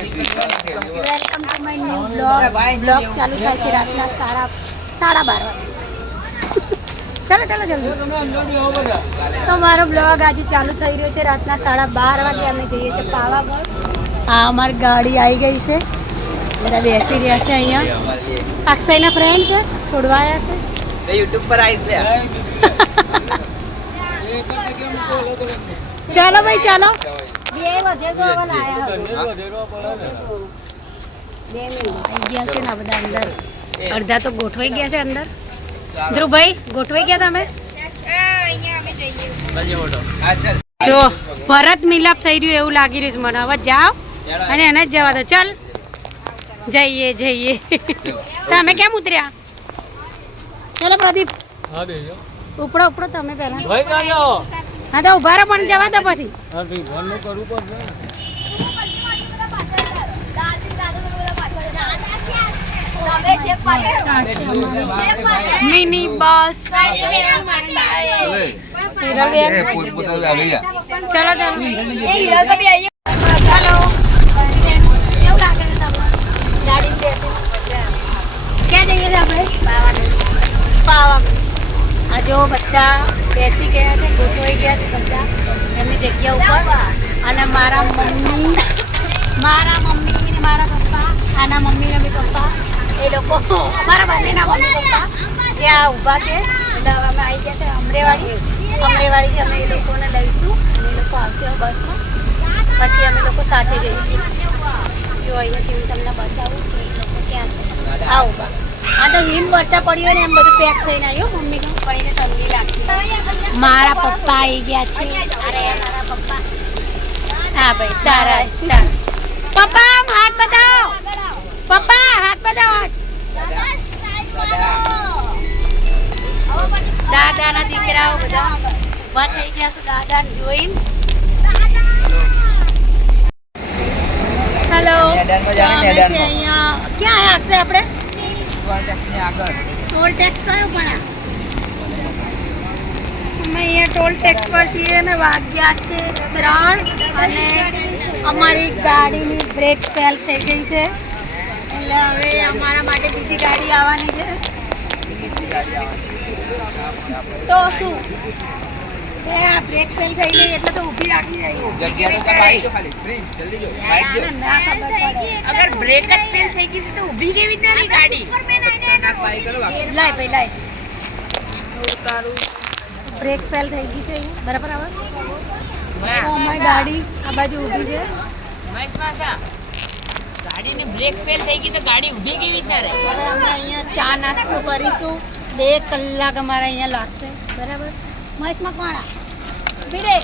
Welcome to my new blog ચાલુ થાય છે રાતના 12:30 વાગે। ચાલો ચાલો જલ્દી। તો મારો બ્લોગ આજે ચાલુ થઈ રહ્યો છે રાતના 12:30 વાગે। અમે જઈએ છીએ પાવાગઢ। આ અમારી ગાડી આવી ગઈ છે, બધા બેસી રહ્યા છે અહીંયા। અક્ષયના ફ્રેન્ડ છે, છોડવા આવ્યા છે। યુટ્યુબ પર આવીશ લે। ચાલો ભાઈ ચાલો। અડધા તો ગોઠવાઈ ગયા છે અંદર। ધ્રુવભાઈ ગોઠવાઈ ગયા તમે? જો ભરત મિલાપ થઈ રહ્યું એવું લાગી રહ્યું છે મને। હવે જાઓ અને એને જ જવા દો। ચાલ જઈએ જઈએ। તમે કેમ ઉતર્યા? ચાલો પ્રદીપ ઉપડો ઉપડો તમે પહેલા। હા તો ઉભા રહો પણ જવા દો પછી। મિની બસ ચલો ચલો। ક્યાં જઈએ છીએ આપણે? પાવાગઢ। આ જો બધા બેસી ગયા છે, ગોઠવાઈ ગયા છે બધા એમની જગ્યા ઉપર। અને મારા મમ્મી ને મારા પપ્પા, આના મમ્મી ને બી પપ્પા, એ લોકો અમારા બંનેના મમ્મી પપ્પા ત્યાં ઊભા છે। એટલે હવે અમે આવી ગયા છે અમરેવાડીથી અમે એ લોકોને લઈશું અને એ લોકો આવશે બસમાં, પછી અમે લોકો સાથે જઈશું। જો અહીંયાથી હું તમને બતાવું કે એ લોકો ક્યાં છે। આ ઊભા। આ તો હિમ વર્ષા પડી હોય ને એમ બધું પેક થઈને આવ્યો। મમ્મી પડીને ઠંડી લાગતી। મારા પપ્પા આવી ગયા છે। અરે મારા પપ્પા, હા ભાઈ તારા પપ્પા હાથ બતાવો। પપ્પા હાથ બતાવો। દાદાના દીકરાઓ બધા ઉભા થઈ ગયા છે દાદાને જોઈને। હેલો, અહીંયા ક્યાં આવ્યા અક્ષય આપણે? ટોલ ટેક્સ કયો પણ? અમે અહીંયા ટોલ ટેક્સ પર છીએ અને વાગ્યા છે 3 અને અમારી ગાડીની બ્રેક ફેલ થઈ ગઈ છે, એટલે હવે અમારા માટે બીજી ગાડી આવવાની છે। તો શું એ આ બ્રેક ફેલ થઈ ગઈ એટલે તો ઊભી રાખી દઈએ। ના ખબર પડે अगर ब्रेक फेल થઈ ગઈ તો ઊભી કેવી રીતે ગાડી? લાય ભાઈ લાય। બ્રેક ફેલ થઈ ગઈ છે અહીંયા બરાબર આવે તો અમારી ગાડી આ બાજુ ઊભી છે। મહેશ માસા ગાડીની બ્રેક ફેલ થઈ ગઈ તો ગાડી ઊભી કેવી રીતે રહે? હવે અમે અહીંયા ચા નાસ્તો કરીશું। 2 કલાક અમારે અહીંયા લાગશે બરાબર। મહેશમાં કોણ बीड़े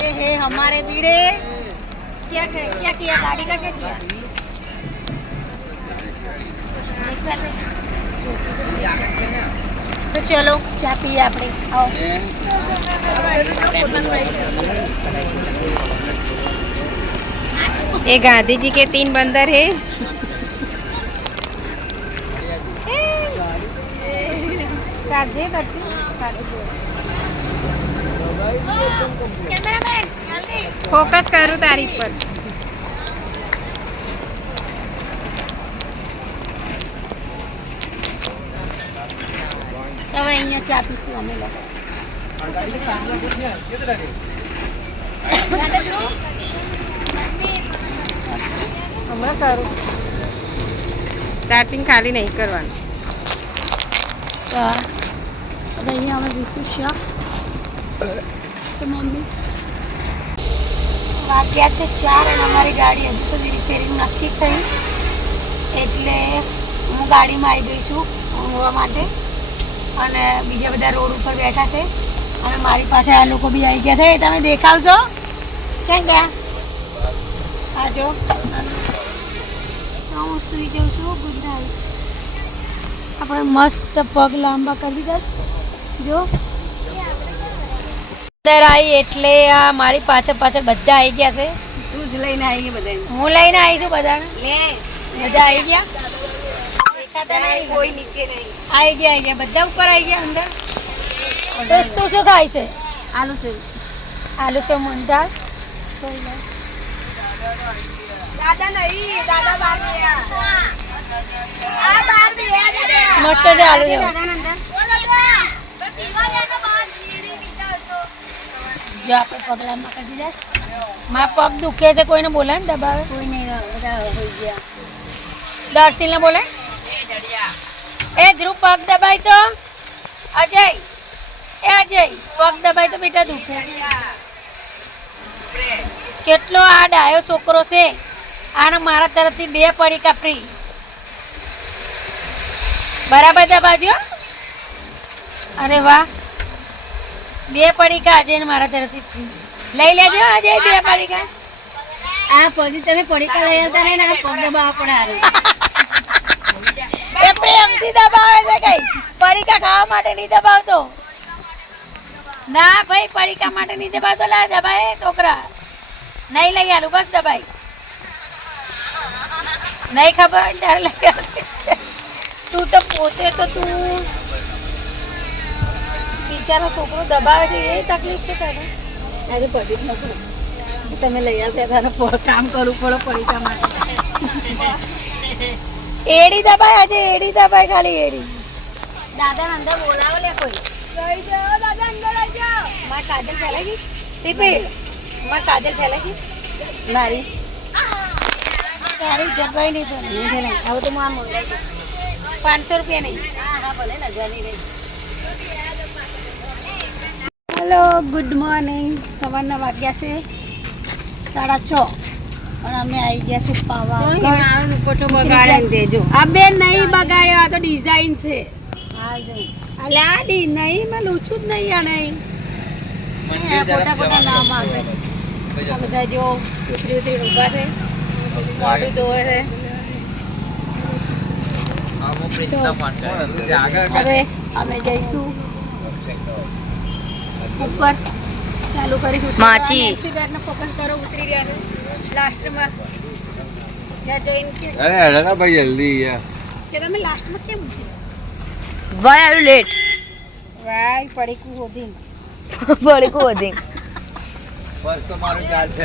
ए है हमारे बीड़े। क्या किया गाड़ी का क्या किया? तो चलो चाय पिए अपने। आओ ये गांधी जी के 3 बंदर है। कैमरामैन जल्दी फोकस करूँ तारीफ पर। હવે અહીંયા ચા પીશું અમે લોકો। હમણાં કરું, ચાર્જિંગ ખાલી નહીં કરવાનું। હવે અહીંયા અમે પીશું ચા। મમ્મી વાગ્યા છે 4 અને અમારી ગાડી હજુ સુધી રિપેરિંગ નથી થઈ, એટલે હું ગાડીમાં આવી ગઈ છું ઊંઘવા માટે અને બીજા બધા રોડ ઉપર બેઠા છે અને મારી પાસે આ લોકો બી આવી ગયા છે। તમે દેખાવશો ક્યાં ગયા? આ જો તો હું સૂઈ જાઉં છું। Good night. આપણે મસ્ત પગ લાંબા કરી દીધા છે। જો અંદર આવી એટલે આ મારી પાછળ પાછળ બધા આવી ગયા છે। તું જ લઈને આવી બધા? હું લઈને આવી છું બધાને। લે બધા આવી ગયા, કોઈ નીચે નહીં। આવી ગયા બધા ઉપર આવી ગયા અંદર। દોસ્તો શું ખાય છે? આલુ સેવ આલુ સેવ મંડાળ। મસ્ત છે આલુ જેવો. જો આપણે પગલા માં કરી દીધા. મારા પગ દુખે છે, કોઈને બોલાય ને દબાવે? કોઈ નહીં, બધા હોઈ ગયા. દર્શીને બોલાય. એ ધ્રુવ પગ દબાય તો. અજય, એ અજય પગ દબાય તો બેટા દુખે. કેટલો આ ડાયો છોકરો છે. આને મારા તરફથી 2 પડીકા ફ્રી. બરાબર દબાજો. અરે વાહ, 2 પડીકા આજે મારા તરફથી ફ્રી. લઈ લેજો આજે 2 પડીકા. આ પડી તમે પડીકા લઈ આવતા નહીં ને આ પગ દબાવવા પડે હારું. એ પ્રેમથી દબાવે છે કઈ, પડીકા ખાવા માટે નહીં દબાવતો. ના ભાઈ, પડીકા માટે નહીં દબાવતો. લા દબાય છોકરા, નહીં લઈ આલું, બસ દબાઈ. નહીં ખબર હોય ત્યારે લઈ આવીશ. તું તો પોતે તો તું બિચારો છોકરો દબાવે છે એ તકલીફ છે તને. આજે પડી જ નથી, તમે લઈ આવતા તારે કામ કરવું પડે પડીકા માટે. એડી દબાય આજે, એડી દબાય ખાલી એડી. દાદા અંદર બોલાવો લે કોઈ. લઈ જાઓ દાદા, અંદર લઈ જાઓ. મારી કાજલ ફેલાઈ ગઈ ટીપી, મારી કાજલ ફેલાઈ ગઈ મારી. તારી જગ્યાએ નહીં ફેલાઈ. હવે તો હું આમ 500 રૂપિયા નહીં. હા ભલે ને જની રહી. Hello, good morning. સવારના વાગ્યા છે 6:30 અને અમે આવી ગયા છે પાવાગઢ. આ બેન નહીં બગાડ્યો, આ તો ડિઝાઇન છે. અલ્યા નહીં, મેં લૂછું જ નહીં. આ નહીં ખોટા ખોટા નામ આપે. આ બધા જો ઉતરી ઊભા છે, મોઢું ધોવે છે. હવે અમે જઈશું ઉપર, ચાલુ કરીશું. માચી ફોકસ કરો, ઉતરી રહ્યા છે લાસ્ટમાં. ત્યાં જઈને કે અરે ભાઈ જલ્દી યાર, કે તમે લાસ્ટમાં કેમ ઉતરી? વાય આર લેટ વાય પડીકું હોધી. બળકો વધી. બસ તો મારું ચાલશે.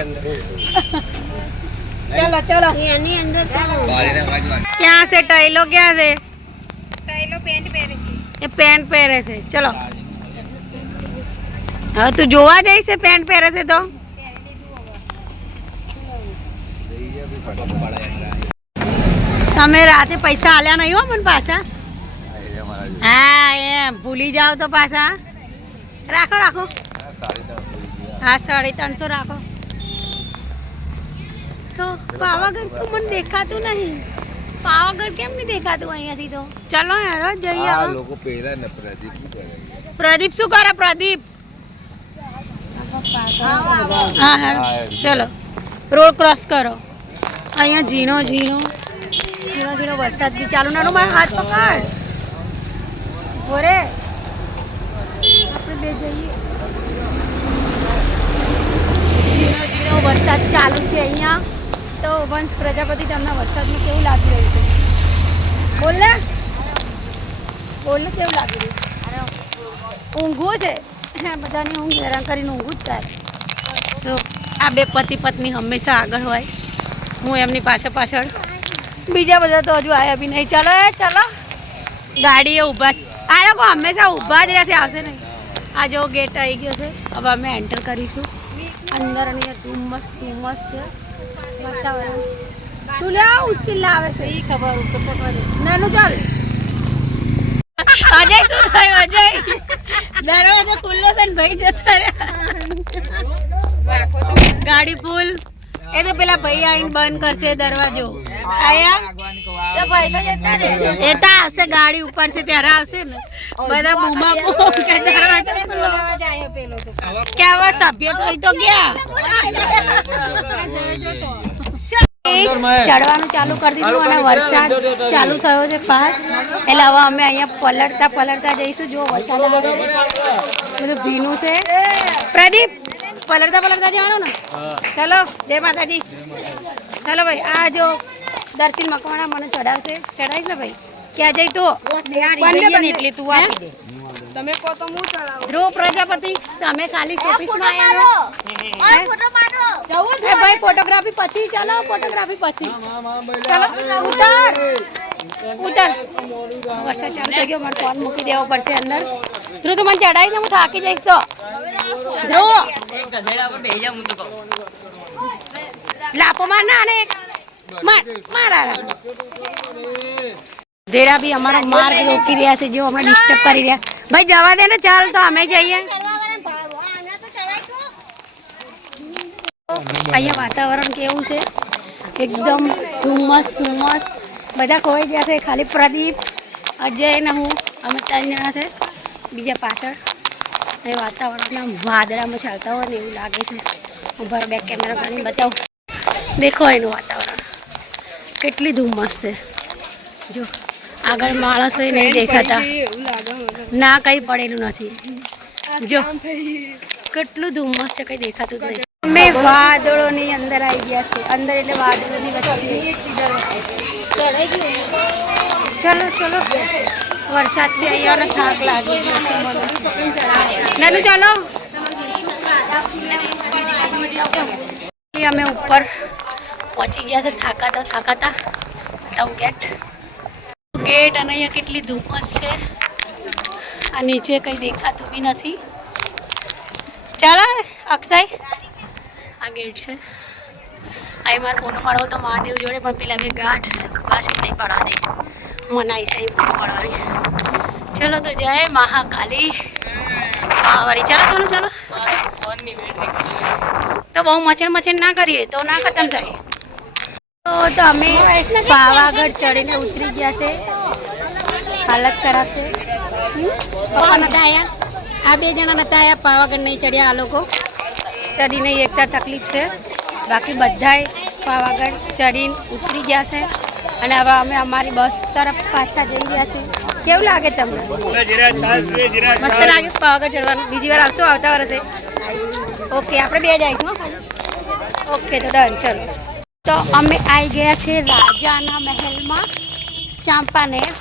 ચલો ચલો, એની અંદર બારીના બાજુ ક્યાં છે ટાઈલો? ક્યાં છે ટાઈલો? પેન્ટ પહેરે છે, એ પેન્ટ પહેરે છે. ચલો હવે તું જોવા જઈશ છે પેન્ટ પહેરે છે તો. તમે રાતે પૈસા આલ્યા નહીં હો મને પાછા. હા એમ ભૂલી જાઓ તો પાછા. રાખો રાખો. હા 350 રાખો. તો પાવાગઢ તો મને દેખાતું નહીં. પાવાગઢ કેમ નહીં દેખાતું અહીંયાથી? તો ચલો યાર જઈએ. આ લોકો પહેલા ને પ્રદીપ શું કરે? પ્રદીપ શું કરે? પ્રદીપ હા હા ચલો રોડ ક્રોસ કરો. અહીંયા ઝીણો ઝીણો વરસાદ બી ચાલુ. નાનું મારો હાથ પકડ. ઓરે આપણે બે જઈએ. ઝીણો ઝીણો વરસાદ ચાલુ છે અહીંયા. તો વંશ પ્રજાપતિ, તમને વરસાદમાં કેવું લાગી રહ્યું છે? બોલ ને કેવું લાગી રહ્યું? ઊંઘવું છે બધાની ઊંઘ હેરાન કરીને ઊંઘું જ થાય. તો આ બે પતિ પત્ની હંમેશા આગળ હોય, હું એમની પાછળ. બીજા બધા તો હજુ આવ્યા બી નહીં. ચાલો ચાલો, ગાડીએ ઊભા. આ લોકો હંમેશા ઊભા જ રહેશે, આવશે નહીં. આ જો ગેટ આવી ગયો છે. હવે અમે એન્ટર કરીશું અંદર. અહીંયા ધુમ્મસ છે વાતાવરણ. તું લે ઉચકી લાવે છે એ ખબર નાનું. ચાલ અજય શું થયું? અજય દરવાજો ખુલ્લો છે ને ભાઈ જતો ગાડી ફૂલ. એ તો પેલા ભાઈ આવીને બંધ કરશે દરવાજો. આયા એ તો આવશે, ગાડી ઉપર છે ત્યારે આવશે ને. બધા બૂમા બૂમ કે દરવાજો કેવા સભ્ય થઈ તો ગયા. ચડવાનું ચાલુ કરી દીધું અને વરસાદ ચાલુ થયો છે ફાસ્ટ. એટલે હવે અમે અહીંયા પલળતા જઈશું. જો વરસાદ આવે બધું ભીનું છે. પ્રદીપ પલળતા જવાનું ને? ચલો જય માતાજી. ચાલો ભાઈ. આ જો દર્શીલ મકવાણા મને ચડાવશે. ચડાવીશ ને ભાઈ? ક્યાં જઈ તો એટલે તું આપી દે. તમે કહો તો હું ચલાવું. ધ્રુવ પ્રજાપતિ તમે ખાલી શોપીસમાં આવ્યા છો એ ભાઈ ફોટોગ્રાફી પછી ચાલો ફોટોગ્રાફી પછી ચાલો ઉતાર ઉતાર વરસાદ ચાલુ થઈ ગયો મારે ફોન મૂકી દેવો પડશે અંદર ધ્રુવ તું મને ચડાવી દે હું થાકી જઈશ તો ધ્રુવ ગધેડા પર બેહી જા હું તો કહું. લાપો માર ના અને મારા ધેરા બી અમારો માર્ગ રોકી રહ્યા છે જો અમે ડિસ્ટર્બ કરી રહ્યા ભાઈ જવા દે ને ચાલ તો અમે જઈએ અહીંયા વાતાવરણ કેવું છે એકદમ ધુમ્મસ ધુમ્મસ બધા ખોવાઈ ગયા છે ખાલી પ્રદીપ અજય ને હું અમે 3 જણા છે બીજા પાછળ એ વાતાવરણના વાદળામાં ચાલતા હોય ને એવું લાગે છે હું ભર બેક કેમેરા કરીને બતાવું દેખો એનું વાતાવરણ કેટલી ધુમ્મસ છે જો આગળ માણસો નહીં દેખાતા એવું લાગે મને. ના કંઈ પડેલું નથી જો કેટલું ધુમ્મસ છે કંઈ દેખાતું જ નહીં અમે વાદળોની અંદર આવી ગયા છે અંદર એટલે વાદળોની વચ્ચે ચલો ચલો વરસાદ છે અહીંયા થાક લાગી ગયો છે મને નાનું ચાલો અમે ઉપર પહોંચી ગયા છે થાકાતા થાકાતા બતાવું ગેટ ગેટ અને અહીંયા કેટલી ધુમ્મસ છે આ નીચે કંઈ દેખાતું બી નથી ચાલો અક્ષય આ ગેટ છે અહીં મારે ફોટો પાડવો તો મહાદેવ જોડે પણ પેલા બે ગાર્ડ્સ પાછી નહીં પાડવા દે મનાઈ છે અહીં ફોટો પાડવાની ચલો તો જય મહાકાલી વાળી ચાલો ચલો ચલો તો બહુ મચન મચન ના કરીએ તો ના ખતમ થાય તો અમે પાવાગઢ ચડીને ઉતરી ગયા છે હાલત ખરાબ છે પપ્પા નતા આવ્યા આ 2 જણા નતા આવ્યા પાવાગઢ નહીં ચડ્યા આ લોકો ચડીને એકતા તકલીફ છે બાકી બધાય પાવાગઢ ચડીને ઉતરી ગયા છે અને હવે અમે અમારી બસ તરફ પાછા જઈ રહ્યા છીએ કેવું લાગે તમને મસ્ત લાગે પાવાગઢ ચડવાનું બીજી વાર આવશો આવતા વર્ષે ઓકે આપણે 2 જઈશું ઓકે તો ડન ચલો તો અમે આવી ગયા છે રાજાના મહેલમાં ચાંપાનેર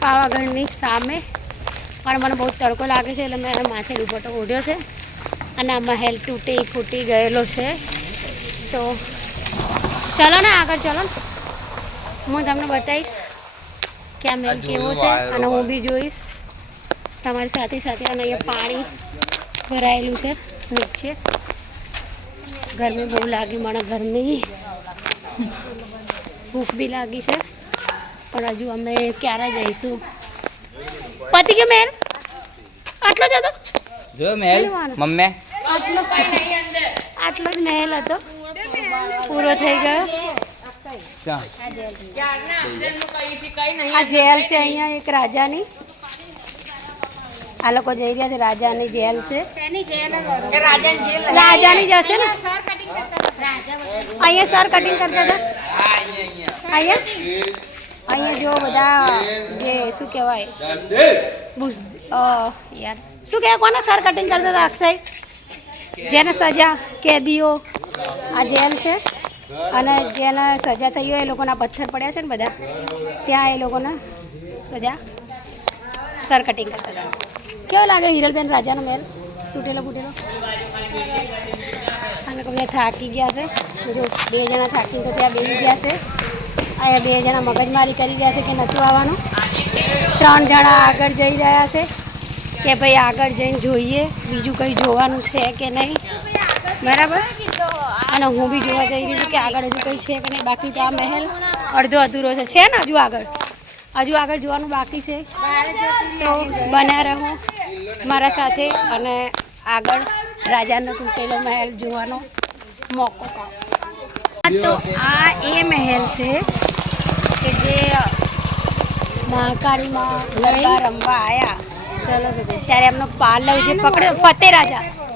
પાવાગઢની સામે પણ મને બહુ તડકો લાગે છે એટલે મેં માથે દુપટ્ટો ઓઢ્યો છે અને આ મહેલ તૂટી ફૂટી ગયેલો છે તો ચલો ને આગળ ચલો ને હું તમને બતાવીશ કે આ મહેલ કેવો છે અને હું બી જોઈશ તમારી સાથે સાથે અને અહીંયા પાણી ભરાયેલું છે નીચે ગરમી બહુ લાગી મને ગરમી ભૂખ બી લાગી છે પણ હજુ અમે ક્યારે જઈશું પતિ કે મહેલ આટલો જ હતો જો મહેલ મમ્મી આટલો આટલો જ મહેલ હતો પૂરો થઈ ગયો ચા આ જેલ છે અહીંયા એક રાજાની આ લોકો જઈ રહ્યા છે રાજાની જેલ છે રાજાની જશે ને અહીંયા સર કટિંગ કરતા હતા અહીંયા જો બધા જે શું કહેવાય યાર શું કહેવાય કોને સર કટિંગ કરતા હતા અક્ષય જેને સજા કેદીઓ આ જેલ છે અને જેને સજા થઈ હોય એ લોકોના પથ્થર પડ્યા છે ને બધા ત્યાં એ લોકોને સજા સર કટિંગ કરતા હતા કેવો લાગે હિરલબેન રાજાનો મહેલ તૂટેલો ફૂટેલો અને બધા થાકી ગયા છે જો 2 જણા થાકીને તો ત્યાં બેસી ગયા છે અહીંયા 2 જણા મગજમારી કરી રહ્યા છે કે નહોતું આવવાનું 3 જણા આગળ જઈ રહ્યા છે કે ભાઈ આગળ જઈને જોઈએ બીજું કંઈ જોવાનું છે કે નહીં બરાબર અને હું બી જોવા જઈ રહી છું કે આગળ હજુ કંઈ છે કે નહીં બાકી તો આ મહેલ અડધો અધૂરો છે ને હજુ આગળ જોવાનું બાકી છે તો બન્યા રહો મારા સાથે અને આગળ રાજાનો તૂટેલો મહેલ જોવાનો મોકો પાડો તો આ એ મહેલ છે કે જે મહાકાળીમાં ગરબા રમવા આવ્યા ચલો ત્યારે એમનો પાલવ જે પકડ્યો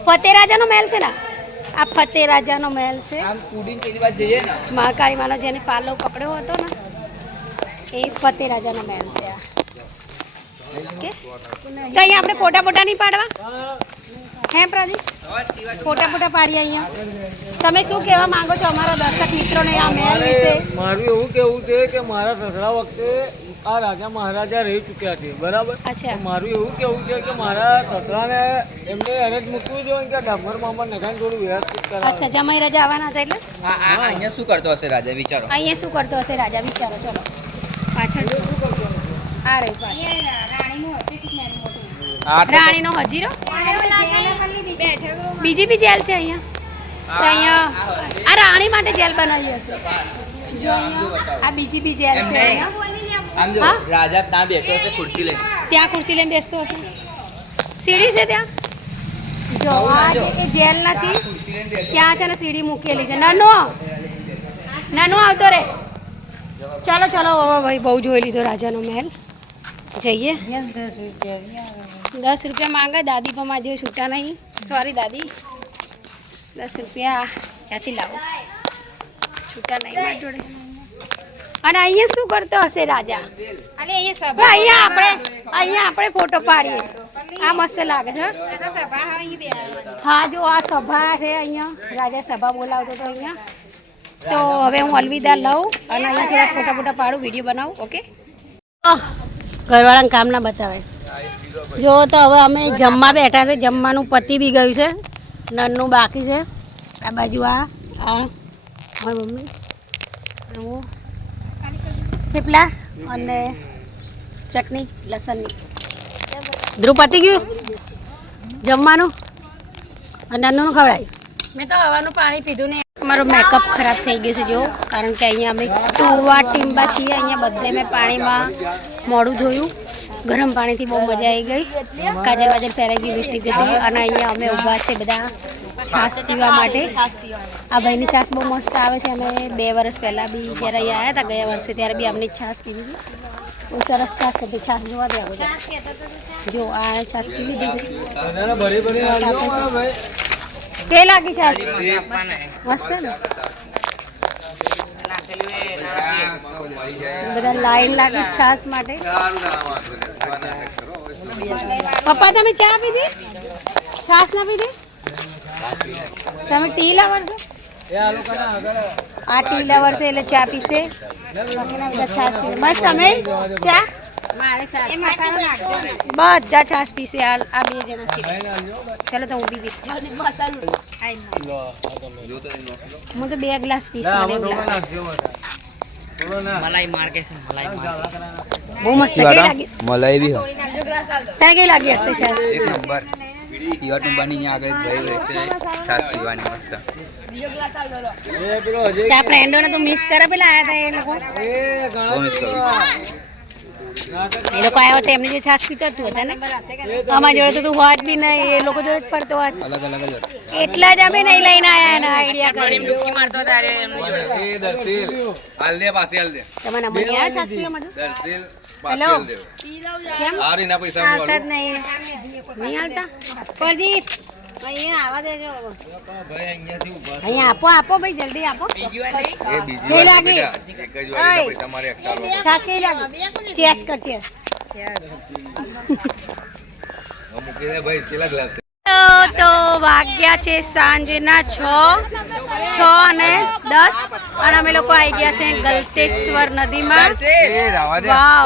ફતેરાજાનો મહેલ છે ને આ ફતેરાજાનો મહેલ છે આમ ઉડીને પેલી વાત જઈએ ને મહાકાળીમાંનો જેને પાલવ પકડ્યો હતો ને એ ફતેરાજાનો મહેલ છે આ ઓકે તો અહીંયા આપણે ફોટા નહીં પાડવા હે પ્રદીપ ફોટા પાડીએ અહીંયા. તમે શું કહેવા માંગો છો અમારા દર્શક મિત્રોને આ મહેલ વિશે? મારું એવું કેવું છે કે મારા સસરા વખતે આ રાજા મહારાજા રહી ચૂક્યા છે, બરાબર? અચ્છા. તો મારું એવું કેવું છે કે મારા સસરાને એમને અરેજ મૂકવું જોઈએ કે ડામર મામા નખાઈને થોડું વ્યવસ્થિત કરાવે. અચ્છા, જમાઈ રાજા આવવાના હતા એટલે અહીંયા શું કરતો હશે રાજા વિચારો. અહીંયા શું કરતો હશે રાજા? વિચારો. ચલો પાછળ આ રહ્યું પાછળ. રાણીનો હજીરો. બીજી બી જેલ છે અહીંયા. તો અહીંયા આ રાણી માટે જેલ બનાવી હશે. જો અહીંયા આ બીજી બી જેલ છે અહીંયા. આમ જો હા? રાજા ત્યાં બેઠો હશે ખુરશી લઈને. ત્યાં ખુરશી લઈને બેસતો હશે. સીડી છે ત્યાં. જો આ જે એ જેલ નથી, ખુરશી લઈને બેઠો. ત્યાં છે ને સીડી મૂકેલી છે. નાનો આવતો રે. ચાલો ચલો હવે ભાઈ બહુ જોઈ લીધો રાજાનો મહેલ. જઈએ. 10 રૂપિયા માંગે દાદી પણ માં જો છૂટા નહીં. સોરી દાદી, 10 રૂપિયા ક્યાંથી લાવો? છૂટા નહીં મારી જોડે. અને અહીંયા શું કરતો હશે રાજા? અહીંયા આપણે ફોટો પાડીએ. આ મસ્ત લાગે છે. હા જો આ સભા છે અહીંયા. રાજા સભા બોલાવતો હતો અહીંયા. તો હવે હું અલવિદા લઉં અને અહીંયા થોડા ફોટા પાડું, વિડીયો બનાવું. ઓકે. ઘરવાળાને કામ ના બતાવે. જો તો હવે અમે જમવા બેઠા છે. જમવાનું પતી બી ગયું છે, નનનું બાકી છે. આ બાજુ આ મારી મમ્મી હું થેપલા અને ચટણી લસણની. ધ્રુવ પતી ગયું જમવાનું અને નનનું ખવડાય. મેં તો હવાનું પાણી પીધું નહીં. મારો મેકઅપ ખરાબ થઈ ગયો છે જો, કારણ કે અહીંયા અમે ટુવા ટીમ્બા છીએ. અહીંયા બધે મેં પાણીમાં મોડું ધોયું. ગરમ પાણીથી બહુ મજા આવી ગઈ. કાજલ વાજલ પહેરાઈ ગઈ, લિપસ્ટિક હતી. અને અહીંયા અમે ઊભા છે બધા છાશ પીવા માટે. આ ભાઈની છાશ બહુ મસ્ત આવે છે. અમે 2 વર્ષ પહેલાં બી જ્યારે અહીંયા આવ્યા હતા ગયા વર્ષે, ત્યારે બી અમને છાશ પી લીધી. બહુ સરસ છાશ હતી. છાશ જોવા દે આગળ જો આ છાશ પી લીધી છે. કે લાગી છાશ? મસ્ત ને. બધા લાઈન લાગી છાશ માટે. પપ્પા તમે ચા પીધી? છાશ ના પીધી? તમે ટી લવર છો? આ ટી લવર છે એટલે ચા પીશે. બાકીના બધા છાશ પીશે. બસ તમે ચા? બધા છાશ પીશે. આ 2 જણા છે. ચલો તો હું બી પીશ છાશ. હું તો 2 ગ્લાસ પીશ. મને એવું લાગે. મલાઈ માર કે છે મલાઈ માર. બહુ મસ્ત. કેવી લાગી? મલાઈ બી હો. તને કેવી લાગી અક્ષય છાશ? એક નંબર. પિયર ટુંબાની આગળ ગઈ છે છાશ પીવાની મસ્ત. ત્યાં ફ્રેન્ડોને તો મિસ કરે. પેલા આવ્યા હતા એ લોકો. બહુ મિસ કરું. એ લોકો આવ્યા હતા, એમની જો છાશ પીતો તું હતા ને. અમારા જોડે તો તું હોત બી નહીં. એ લોકો જોડે જ ફરતો હોત. અલગ અલગ જ એટલા જ અમે નહીં લઈને આવ્યા એના આઈડિયા કરી. ડૂબકી મારતો તારે એમની જોડે. એ દર્શિલ હાલ દે પાછી હાલ દે તમારા નંબર નહીં આવ્યો છાશ પીવા માટે? દર્શિલ હેલો. પાછી હાલ દે કેમ આરી ના પૈસા આવતા જ નહીં? નહીં આવતા? પ્રદીપ અહીંયા આવવા દેજો. ભાઈ અહીંયાથી ઉભા અહીંયા આપો ભાઈ, જલ્દી આપો. એ બીજી કેવી વાર લાગી? બેટા, એક જ વાર ઓય. પૈસા મારે એક્સ્ટ્રા લો છાશ કેવી લાગી? ચેસ કર ચેસ. મૂકી દે ભાઈ કેટલા ગ્લાસ તો વાગ્યા છે સાંજના 6 અને 10 અને અમે લોકો આવી ગયા છે ગલતેશ્વર નદીમાં. વાવ.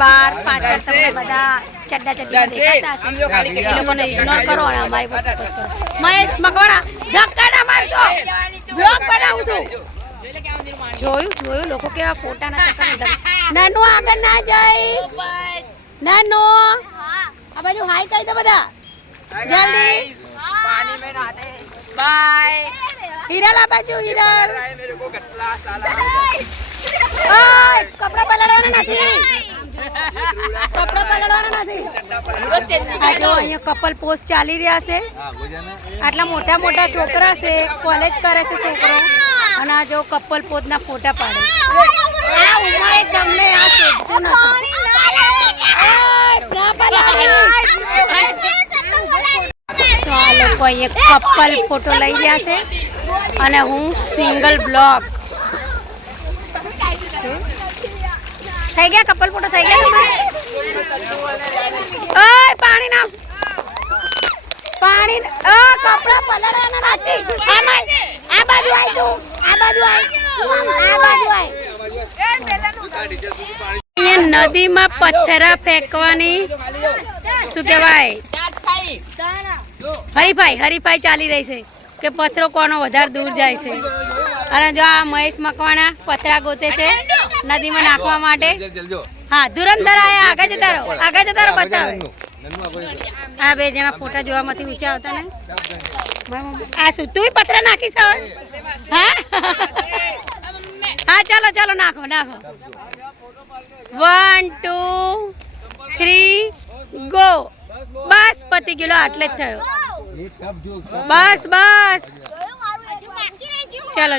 બાર પાછળ તમને બધા ચડ્ડા ચડ્ડી દેખાતા હશે. એ લોકોને ઇગ્નોર કરો અને અમારી પર ફોકસ કરો. મહેશ મકવાણા ધક્કા ના મારશો, બ્લોગ બનાવું છું. જોયું લોકો કેવા ફોટા ના ચક્કર. નાનો આગળ ના જઈશ. નાનો આ બાજુ હાઈ કહી દો બધા જલ્દી. બાય. હિરલ આ બાજુ હિરલ. ઓય કપડા પલાળવાના નથી. કપડા પલાળવાના નથી. આ જો અહીંયા કપલ પોસ્ટ ચાલી રહ્યા છે. આટલા મોટા મોટા છોકરા છે, કોલેજ કરે છે છોકરો. અને આ જો કપલ પોસ્ટના ફોટા પાડે. આ ઉંમરે તમને આ શોધતું નથી. તો આ લોકો અહીંયા કપલ ફોટો લઈ રહ્યા છે અને હું સિંગલ બ્લોગ. થઈ ગયા કપલ ફોટો થઈ ગયા તમારે? ઓય પાણી નાખ. પાણી કપડા પલળવાના નથી. આમાં આ બાજુ આય તું. આ બાજુ આય. આ બાજુ આય. અહીંયા નદીમાં પથ્થરા ફેંકવાની શું કહેવાય હરીફાઈ ચાલી રહી છે કે પથ્થરો કોનો વધારે દૂર જાય છે. અને જો આ મહેશ મકવાણા પથ્થરા ગોતે છે નદીમાં નાખવા માટે. હા ધુરંધર આયા. આગળ જતા રહો બતાવે. આ બે જણા ફોટા જોવામાંથી ઊંચા આવતા ને. આ શું તું પથ્થરા નાખીશ હવે? હા ચાલો નાખો 1 2 3 ગો. બસ પતી ગયો. આટલે જ થયો. બસ ચલો